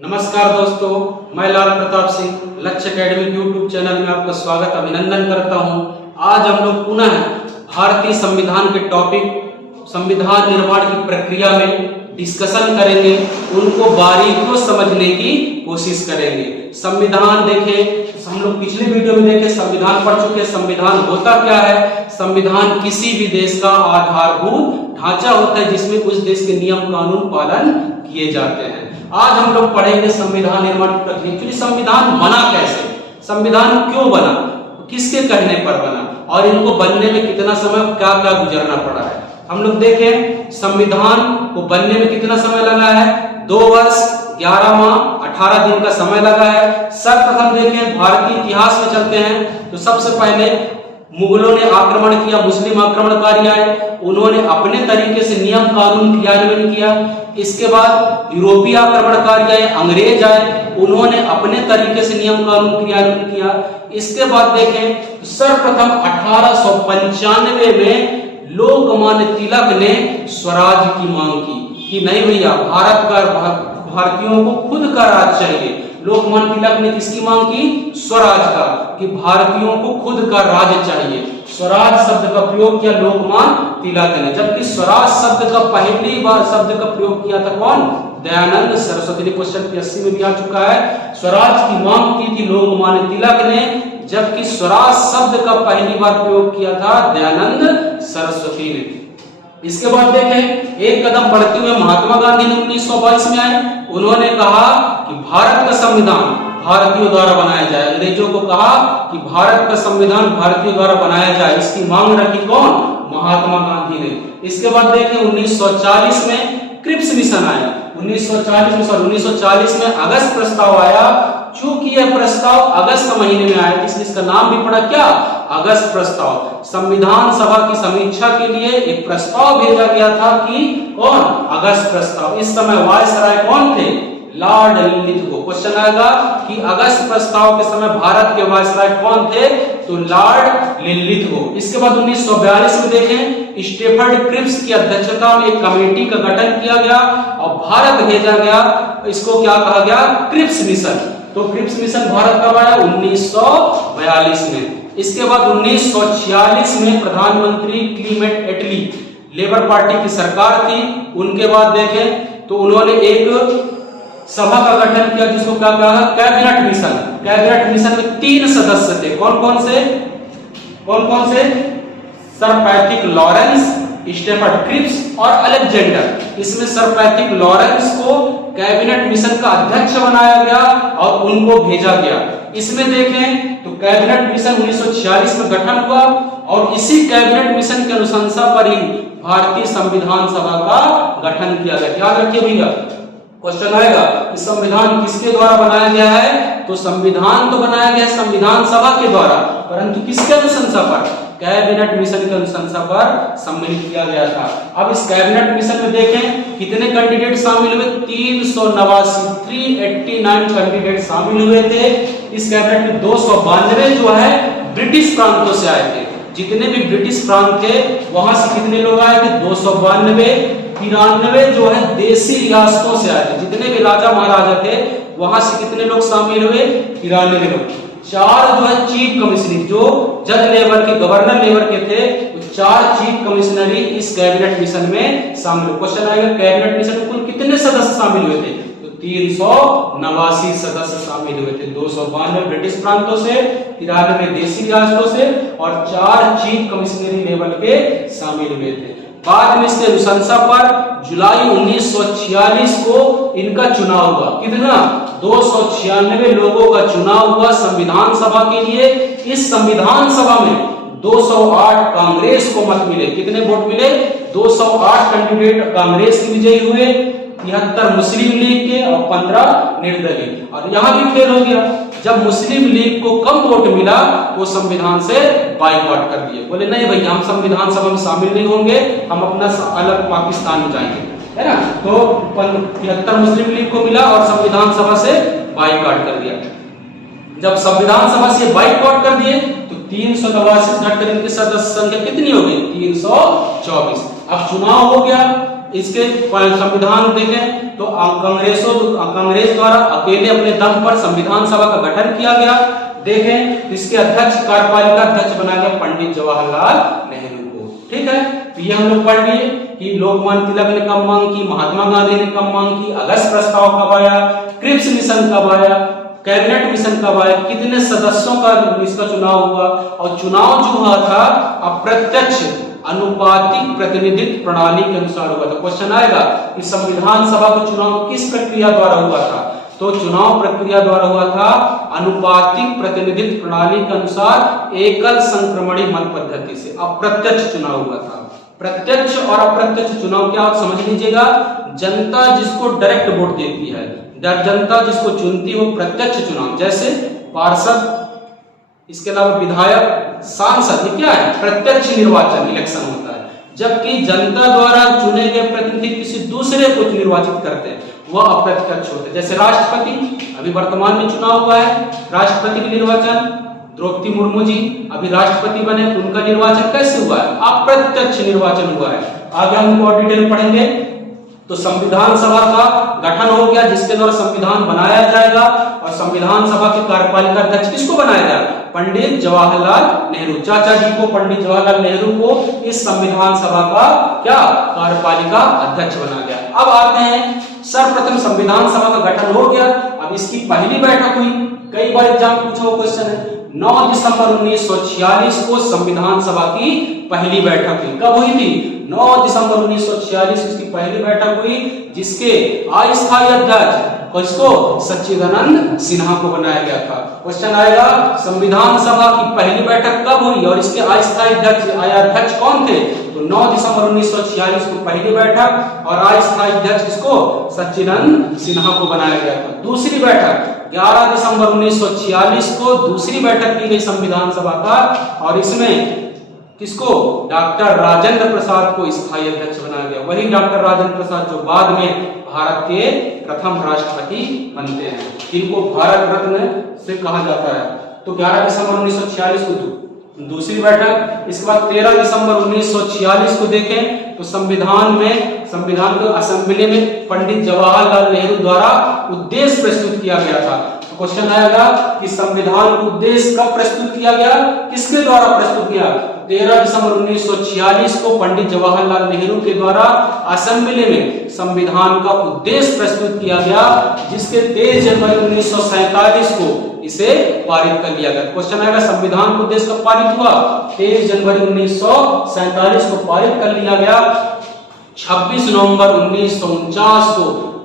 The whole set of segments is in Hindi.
नमस्कार दोस्तों, मैं लाल प्रताप सिंह लक्ष्य एकेडमी यूट्यूब चैनल में आपका स्वागत अभिनंदन करता हूं। आज हम लोग पुनः भारतीय संविधान के टॉपिक संविधान निर्माण की प्रक्रिया में डिस्कशन करेंगे, उनको बारीकियों समझने की कोशिश करेंगे। संविधान देखें, हम लोग पिछले वीडियो में देखे संविधान पढ़ चुके। संविधान होता क्या है? संविधान किसी भी देश का आधारभूत ढांचा होता है जिसमें उस देश के नियम कानून पालन किए जाते हैं। आज हम लोग पढ़ेंगे संविधान निर्माण की प्रक्रिया। एक्चुअली संविधान बना कैसे, संविधान क्यों बना, किसके कहने पर बना और इनको बनने में कितना समय क्या क्या गुजरना पड़ा है। हम लोग देखें संविधान को बनने में कितना समय लगा है। 2 वर्ष 11 माह 18 दिन का समय लगा है। सर्वप्रथम देखें भारतीय इतिहास में चलते हैं तो सबसे पहले मुगलों ने आक्रमण किया, मुस्लिम आक्रमणकारी आए, उन्होंने अपने तरीके से नियम कानून क्रियान्वयन किया। इसके बाद यूरोपीय आक्रमणकारी आए, अंग्रेज आए, उन्होंने अपने तरीके से नियम कानून क्रियान्वयन किया। इसके बाद देखें सर्वप्रथम 1895 में लोकमान्य तिलक ने स्वराज की मांग की कि नहीं भैया, भारतीयों को खुद का राज चाहिए। लोकमान्य तिलक ने किसकी मांग की? स्वराज का, कि भारतीयों को खुद का राज चाहिए। स्वराज शब्द का प्रयोग किया लोकमान्य तिलक ने, जबकि स्वराज शब्द का पहली बार शब्द का प्रयोग किया था कौन? दयानंद सरस्वती ने। क्वेश्चन 80 में भी आ चुका है। स्वराज की मांग की थी लोकमान्य तिलक ने, जबकि स्वराज शब्द का पहली बार प्रयोग किया था दयानंद सरस्वती ने। इसके बाद देखें एक कदम बढ़ते हुए महात्मा गांधी ने 1922 में आए। उन्होंने कहा कि भारत का संविधान भारतीयों द्वारा बनाया जाए। अंग्रेजों को कहा कि भारत का संविधान भारतीयों द्वारा बनाया जाए। इसकी मांग रखी कौन? महात्मा गांधी ने। इसके बाद देखें 1940 में क्रिप्स मिशन आया। 1940 में अगस्त प्रस्ताव आया। चूंकि यह प्रस्ताव अगस्त महीने में आया इसलिए इसका नाम भी पड़ा क्या? अगस्त प्रस्ताव। संविधान सभा की समीक्षा के लिए एक प्रस्ताव भेजा गया था कि कौन? अगस्त प्रस्ताव। इस समय वायसराय कौन थे? लॉर्ड लिलिथगो। क्वेश्चन आएगा कि अगस्त प्रस्ताव के समय भारत के वायसराय कौन थे? तो लॉर्ड लिलिथगो। इसके बाद 1942 में देखें स्टेफर्ड क्रिप्स की अध्यक्षता में एक कमेटी का गठन किया गया और भारत भेजा गया। इसको क्या कहा गया? Cripps mission. तो क्रिप्स मिशन भारत कब आया? 1942 में। इसके बाद 1946 में प्रधानमंत्री क्लीमेंट एटली, लेबर पार्टी की सरकार थी। उनके बाद देखें तो उन्होंने एक सभा का गठन किया जिसको क्या कहा? Cabinet mission. कैबिनेट मिशन में 3 सदस्य थे। कौन कौन से? Sir Patrick Lawrence, Stafford Cripps और अलेक्जेंडर। इसमें सर पैट्रिक लॉरेंस को कैबिनेट मिशन का अध्यक्ष बनाया गया और उनको भेजा गया। इसमें देखें तो कैबिनेट मिशन 1946 में गठन हुआ और इसी कैबिनेट मिशन की अनुशंसा पर ही भारतीय संविधान सभा का गठन किया गया। याद रखिए भैया, क्वेश्चन आएगा कि संविधान किसके द्वारा बनाया गया है? तो संविधान तो बनाया गया संविधान सभा के द्वारा, परंतु किसके अनुशंसा पर? कैबिनेट मिशन की अनुशंसा पर सम्मिलित किया गया था। अब इस कैबिनेट मिशन में देखें कितने कैंडिडेट शामिल हुए? 389 कैंडिडेट शामिल हुए थे। इस कैबिनेट में 292 जो है ब्रिटिश प्रांतों से आए थे। जितने भी ब्रिटिश प्रांत थे वहां से कितने लोग आए थे? 292। 93 जो है देसी रियासतों से आए थे। जितने भी राजा महाराजा थे वहां से कितने लोग शामिल हुए? 93 लोग। 4 जो है चीफ कमिश्नरी, जो जज लेवल के, गवर्नर लेवल के थे, तो 4 चीफ कमिश्नरी इस कैबिनेट मिशन में शामिल हुए। क्वेश्चन आएगा कैबिनेट मिशन में कुल कितने सदस्य शामिल हुए थे? तो 389 सदस्य शामिल हुए थे। 292 ब्रिटिश प्रांतों से, 93 देसी रियासतों से और 4 चीफ कमिश्नरी लेवल के शामिल हुए थे। बाद में इसके अनुशंसा पर जुलाई 1946 को इनका चुनाव हुआ। कितना? 296 लोगों का चुनाव हुआ संविधान सभा के लिए। इस संविधान सभा में 208 कांग्रेस को मत मिले। कितने वोट मिले? 208 कैंडिडेट कांग्रेस के विजयी हुए, 73 मुस्लिम लीग के और 15 निर्दलीय। और यहां भी फेल हो गया। जब मुस्लिम लीग को कम वोट मिला वो संविधान से बाइकआउट कर दिए। बोले नहीं भैया, हम संविधान सभा में शामिल नहीं होंगे, हम अपना अलग पाकिस्तान में जाएंगे, है ना। तो 73 मुस्लिम लीग को मिला और संविधान सभा से बाइकआउट कर दिया। जब संविधान सभा से बाइकआउट कर दिए तो 389 घटकर इनकी सदस्य संख्या कितनी हो गई? 324। अब चुनाव हो गया। इसके संविधान देखें तो कांग्रेस द्वारा अकेले अपने दम पर संविधान सभा का गठन किया गया। देखें इसके अध्यक्ष कार्यपालिका अध्यक्ष बना गया पंडित जवाहरलाल नेहरू को। ठीक है, तो ये हम लोग पढ़ लिए कि लोकमान्य तिलक ने कब मांग की, महात्मा गांधी ने कब मांग की, अगस्त प्रस्ताव कब आया, क्रिप्स मिशन कब आया, कैबिनेट मिशन कब आया, कितने सदस्यों का इसका चुनाव हुआ, और चुनाव जो हुआ था अप्रत्यक्ष अनुपातिक प्रतिनिधित्व प्रणाली के अनुसार हुआ था। क्वेश्चन आएगा कि संविधान सभा का चुनाव किस प्रक्रिया द्वारा हुआ था, तो चुनाव प्रक्रिया द्वारा हुआ था अनुपातिक प्रतिनिधित्व प्रणाली के अनुसार एकल संक्रमणी मत पद्धति से, अप्रत्यक्ष चुनाव हुआ था। प्रत्यक्ष और अप्रत्यक्ष चुनाव क्या आप समझ लीजिएगा, जनता जिसको डायरेक्ट वोट देती है, जनता जिसको चुनती है वो प्रत्यक्ष चुनाव, जैसे पार्षद, इसके अलावा विधायक, सांसद, ये क्या है प्रत्यक्ष निर्वाचन इलेक्शन होता है। जबकि जनता द्वारा चुने गए प्रतिनिधि किसी दूसरे को निर्वाचित करते हैं वह अप्रत्यक्ष होते हैं। जैसे राष्ट्रपति, अभी वर्तमान में चुनाव हुआ है, राष्ट्रपति का निर्वाचन द्रौपदी मुर्मू जी अभी राष्ट्रपति बने, उनका निर्वाचन कैसे हुआ है, अप्रत्यक्ष निर्वाचन हुआ है। आगे हम और डिटेल पढ़ेंगे। तो संविधान सभा का गठन हो गया जिसके द्वारा संविधान बनाया जाएगा, और संविधान सभा के कार्यपालिका अध्यक्ष किसको बनाया जाएगा, पंडित जवाहरलाल नेहरू, चाचा जी को, पंडित जवाहरलाल नेहरू को इस संविधान सभा का क्या कार्यपालिका अध्यक्ष बना गया। अब आते हैं सर्वप्रथम संविधान सभा का गठन हो गया, अब इसकी पहली बैठक हुई, कई बार एग्जाम पूछा हुआ क्वेश्चन है। 9 दिसंबर 1946 को संविधान सभा की पहली बैठक हुई। कब हुई थी, 9 दिसंबर 1946 इसकी पहली बैठक हुई, जिसके अस्थायी अध्यक्ष किसको, सच्चिदानंद सिन्हा को बनाया गया था। क्वेश्चन आएगा संविधान सभा की पहली बैठक कब हुई और इसके अस्थायी अध्यक्ष कौन थे, तो 9 दिसंबर 1946 को पहली बैठक और अस्थायी अध्यक्ष किसको, सच्चिदानंद सिन्हा को बनाया गया था। दूसरी बैठक 11 दिसंबर 1946 को दूसरी बैठक की गई संविधान सभा का, और इसमें किसको, डॉक्टर राजेंद्र प्रसाद को स्थायी अध्यक्ष बनाया गया। वही डॉक्टर राजेंद्र प्रसाद जो बाद में भारत के प्रथम राष्ट्रपति बनते हैं, इनको भारत रत्न से कहा जाता है। तो 11 दिसंबर 1946 को दूसरी बैठक। इसके बाद 13 दिसंबर 1946 को देखें तो संविधान को असेंबली में पंडित जवाहरलाल नेहरू द्वारा उद्देश्य प्रस्तुत किया गया था। तो क्वेश्चन आएगा कि संविधान का उद्देश्य कब प्रस्तुत किया गया, किसके द्वारा प्रस्तुत किया, 13 दिसंबर 1946 को पंडित जवाहरलाल नेहरू के द्वारा असेंबली में संविधान का उद्देश्य प्रस्तुत किया गया, जिसके 23 जनवरी 1947 को इसे पारित कर लिया गया। क्वेश्चन आएगा संविधान का उद्देश्य कब पारित हुआ, 23 जनवरी 1947 को पारित कर लिया गया। 26 नवंबर 1949 को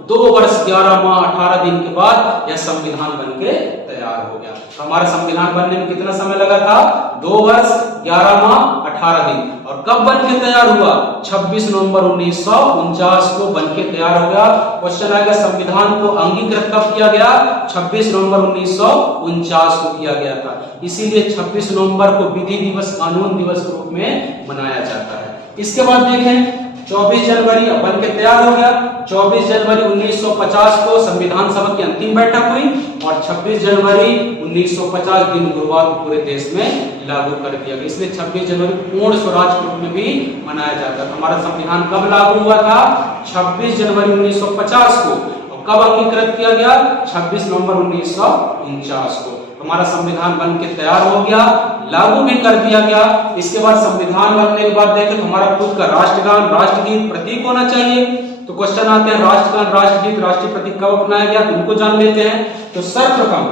2 वर्ष 11 माह 18 दिन के बाद यह संविधान बनके तैयार हो गया। हमारा संविधान बनने में कितना समय लगा था, 2 वर्ष 11 माह 18 दिन। और कब बनके तैयार हुआ, 26 नवंबर 1949 को बनके तैयार हो गया। क्वेश्चन आएगा संविधान को अंगीकृत कब किया गया, 26 नवंबर 1949 को किया गया था। इसीलिए 26 नवंबर को विधि दिवस, कानून दिवस के रूप में मनाया जाता है। इसके बाद देखें 24 जनवरी बन के तैयार हो गया। 24 जनवरी 1950 को संविधान सभा की अंतिम बैठक हुई और 26 जनवरी 1950 दिन गुरुवार को पूरे देश में लागू कर दिया गया। इसलिए 26 जनवरी पूर्ण स्वराज के रूप में भी मनाया जाता है। हमारा संविधान कब लागू हुआ था, 26 जनवरी 1950 को, और कब अंगीकृत किया गया, 26 नवंबर 1949 को। हमारा संविधान बन के तैयार हो गया, लागू भी कर दिया गया। इसके बाद संविधान बनने के बाद देखें तो हमारा खुद का राष्ट्रगान, राष्ट्रगीत, प्रतीक होना चाहिए। तो क्वेश्चन आते हैं राष्ट्रगान, राष्ट्रगीत, राष्ट्रीय प्रतीक कब अपनाया गया, तुमको जान लेते हैं। तो सर्वप्रथम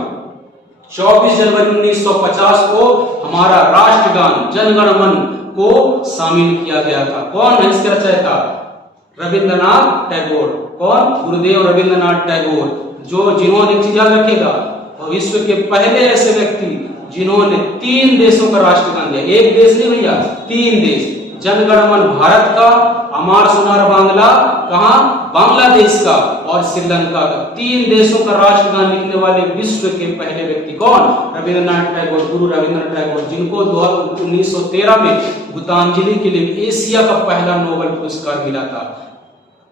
24 जनवरी 1950 को हमारा राष्ट्रगान जनगण मन को शामिल किया गया था। कौन है इसके रचयिता, रविंद्रनाथ टैगोर। कौन, गुरुदेव रविंद्रनाथ टैगोर, जिन्होंने चीज याद रखेगा, विश्व के पहले ऐसे व्यक्ति जिन्होंने 3 देशों का राष्ट्रगान दिया। एक देश नहीं भैया, 3 देश, जनगण मन भारत का, अमर सोनार बांग्ला कहां, बांग्लादेश का, और श्रीलंका का। 3 देशों का राष्ट्रगान लिखने वाले विश्व के पहले व्यक्ति कौन, रविंद्रनाथ टैगोर, गुरु रविंद्रनाथ टैगोर, जिनको 1913 में गीतांजलि के लिए एशिया का पहला नोबेल पुरस्कार मिला था।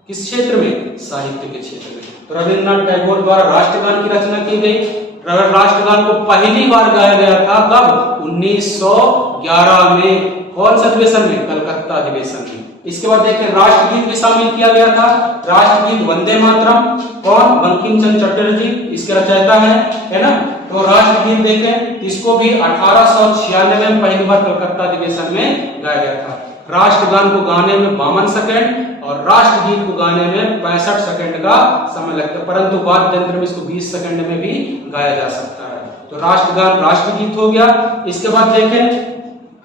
किस क्षेत्र में, साहित्य के क्षेत्र में। तो रविंद्रनाथ टैगोर द्वारा राष्ट्रगान की रचना की गई। राष्ट्रगान को पहली बार गाया गया था कब, 1911 में। कौन सा अधिवेशन में, कलकत्ता अधिवेशन में। इसके बाद देखें राष्ट्रगीत भी शामिल किया गया था। राष्ट्रगीत वंदे मातरम, कौन? बंकिम चंद्र चटर्जी इसके रचयिता है ना। तो राष्ट्रगीत देखें, इसको भी 1896 में पहली बार कलकत्ता अधिवेशन में गाया गया था। राष्ट्रगान को गाने में 52 सेकंड और राष्ट्रगीत को गाने में 65 सेकंड का समय लगता है, परंतु वाद्य यंत्र में इसको 20 सेकंड में भी गाया जा सकता है। तो राष्ट्रगान राष्ट्रगीत हो गया। इसके बाद देखें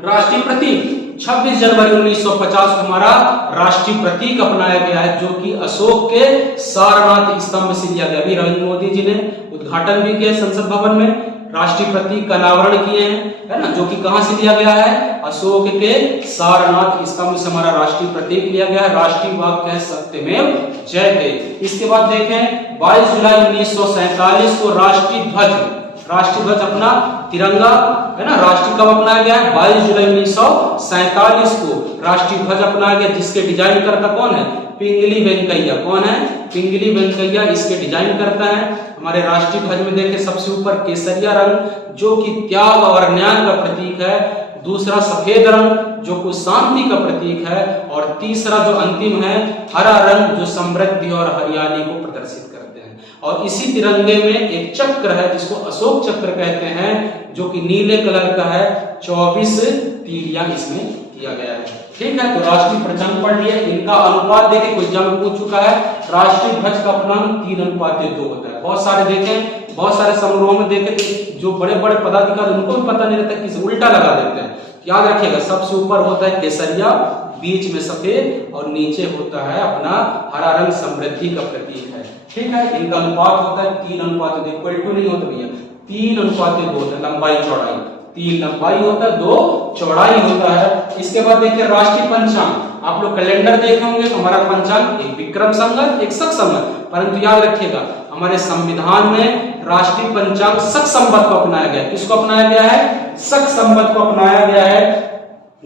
राष्ट्रीय प्रतीक, 26 जनवरी 1950 को हमारा राष्ट्रीय प्रतीक अपनाया गया है, जो कि अशोक के सारनाथ स्तंभ से लिया गया। अभी नरेंद्र मोदी जी ने उद्घाटन भी किया संसद भवन में, राष्ट्रीय प्रतीक का अनावरण किए हैं, है ना, जो कि कहां से लिया गया है? अशोक के सारनाथ स्तंभ से हमारा राष्ट्रीय प्रतीक लिया गया है। राष्ट्रीय वाक्य है सत्यमेव जयते। इसके बाद देखें 22 जुलाई 1947 को राष्ट्रीय ध्वज अपना तिरंगा, है ना, राष्ट्रीय कब अपनाया गया है? 22 जुलाई 1947 को राष्ट्रीय ध्वज अपनाया गया, जिसके डिजाइन करता कौन है? पिंगली वेंकैया। कौन है? पिंगली वेंकैया इसके डिजाइन करता है। हमारे राष्ट्रीय ध्वज में देखें सबसे ऊपर केसरिया रंग, जो कि त्याग और न्याय का प्रतीक है। दूसरा सफेद रंग, जो कि शांति का प्रतीक है। और तीसरा जो अंतिम है हरा रंग, जो समृद्धि और हरियाली को प्रदर्शित करते हैं। और इसी तिरंगे में एक चक्र है जिसको अशोक चक्र कहते हैं, जो कि नीले कलर का है। 24 तीलियां इसमें किया गया है। ठीक है, तो राष्ट्रीय प्रजंग पढ़ लिए। इनका अनुपात देखें, कोई एग्जाम में पूछ चुका है। राष्ट्रीय ध्वज का अपनांक 3:2 होता है। बहुत सारे देखें, बहुत सारे समारोह में देखें तो जो बड़े बड़े पदाधिकारी उनको भी पता नहीं रहता, किसी उल्टा लगा देते हैं। याद रखिएगा, सबसे ऊपर होता है केसरिया, बीच में सफेद और नीचे होता है अपना हरा रंग, समृद्धि का प्रतीक है। ठीक है, इनका अनुपात होता है 3:2 नहीं होता भैया, 3:2 होता है। लंबाई चौड़ाई 3 लंबाई होता है, 2 चौड़ाई होता है। इसके बाद देखिए राष्ट्रीय पंचांग, आप लोग कैलेंडर देखे होंगे, हमारा पंचांग एक विक्रम संवत एक शक संवत, परंतु याद रखिएगा हमारे संविधान में राष्ट्रीय पंचांग शक संवत को अपनाया गया है। किसको अपनाया गया है? शक संवत को अपनाया गया है,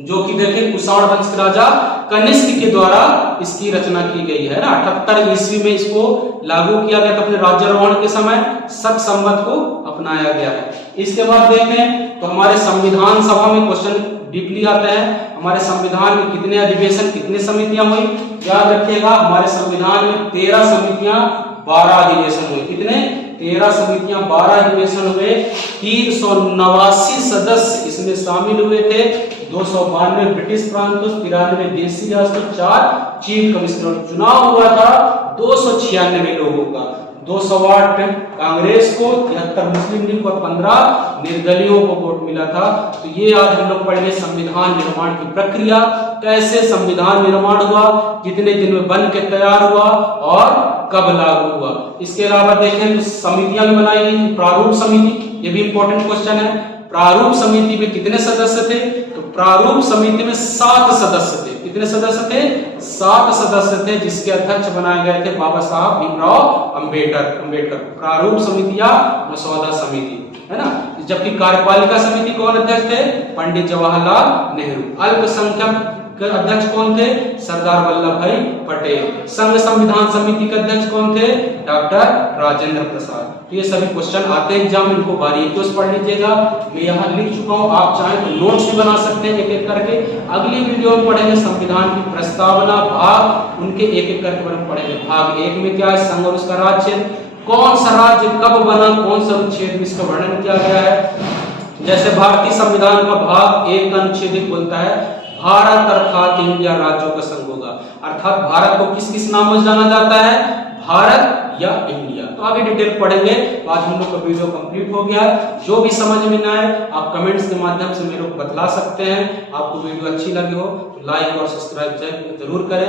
जो कि देखिए कुषाण वंश के राजा कनिष्क के द्वारा इसकी रचना की गई है ना। 78 ईस्वी में इसको लागू किया गया था अपने राज्यारोहण के समय। शक संवत को अपनाया गया है। इसके बाद देखें तो हमारे संविधान सभा में क्वेश्चन डीपली आते हैं, हमारे संविधान में कितने अधिवेशन, कितने समितियां हुई? याद रखिएगा, हमारे संविधान में 13 समितियां 12 अधिवेशन हुए। कितने? 13 समितियां 12 अधिवेशन हुए। 389 सदस्य इसमें शामिल हुए थे। 292 ब्रिटिश प्रांतों, 93 देशी राष्ट्रों, 4 चीफ कमिश्नर। चुनाव हुआ था 296 लोगों का, 208 कांग्रेस को, 73 मुस्लिम लीग को, 15 निर्दलीयों को वोट मिला था। तो ये आज हम लोग पढ़ेंगे संविधान निर्माण की प्रक्रिया, कैसे संविधान निर्माण हुआ, कितने दिन में बन के तैयार हुआ और कब लागू हुआ। इसके अलावा देखें तो समितियां भी बनाई गई। प्रारूप समिति, ये भी इंपॉर्टेंट क्वेश्चन है। प्रारूप समिति में कितने सदस्य थे? तो प्रारूप समिति में 7 सदस्य थे। कितने सदस्य थे? 7 सदस्य थे, जिसके अध्यक्ष बनाए गए थे बाबा साहब भीमराव अंबेडकर। प्रारूप समिति या मसौदा समिति, है ना। जबकि कार्यपालिका समिति कौन अध्यक्ष थे? पंडित जवाहरलाल नेहरू। अल्पसंख्यक के अध्यक्ष कौन थे? सरदार वल्लभ भाई पटेल। संघ संविधान समिति के अध्यक्ष कौन थे? डॉक्टर राजेंद्र प्रसाद। तो ये सभी क्वेश्चन आते हैं एग्जाम, इनको बारीकियों से पढ़ लीजिएगा। मैं यहाँ लिख चुका हूँ, आप चाहें तो नोट्स भी बना सकते हैं एक एक करके। अगली वीडियो में पढ़ेंगे संविधान की प्रस्तावना भाग, उनके एक एक करके पढ़ेंगे। भाग 1 में क्या है? संघ और उसका राज्य, कौन सा राज्य कब बना, कौन सा अनुच्छेद में इसका वर्णन किया गया है। जैसे भारतीय संविधान का भाग 1 का अनुच्छेद बोलता है भारत अर्थात इंडिया राज्यों का संघ होगा। अर्थात भारत को किस किस नामों से जाना जाता है? भारत या इंडिया। तो आगे डिटेल पढ़ेंगे। आज हम लोग का वीडियो कंप्लीट हो गया। जो भी समझ में ना आए आप कमेंट्स के माध्यम से मेरे को बतला सकते हैं। आपको वीडियो अच्छी लगी हो तो लाइक और सब्सक्राइब जरूर करें।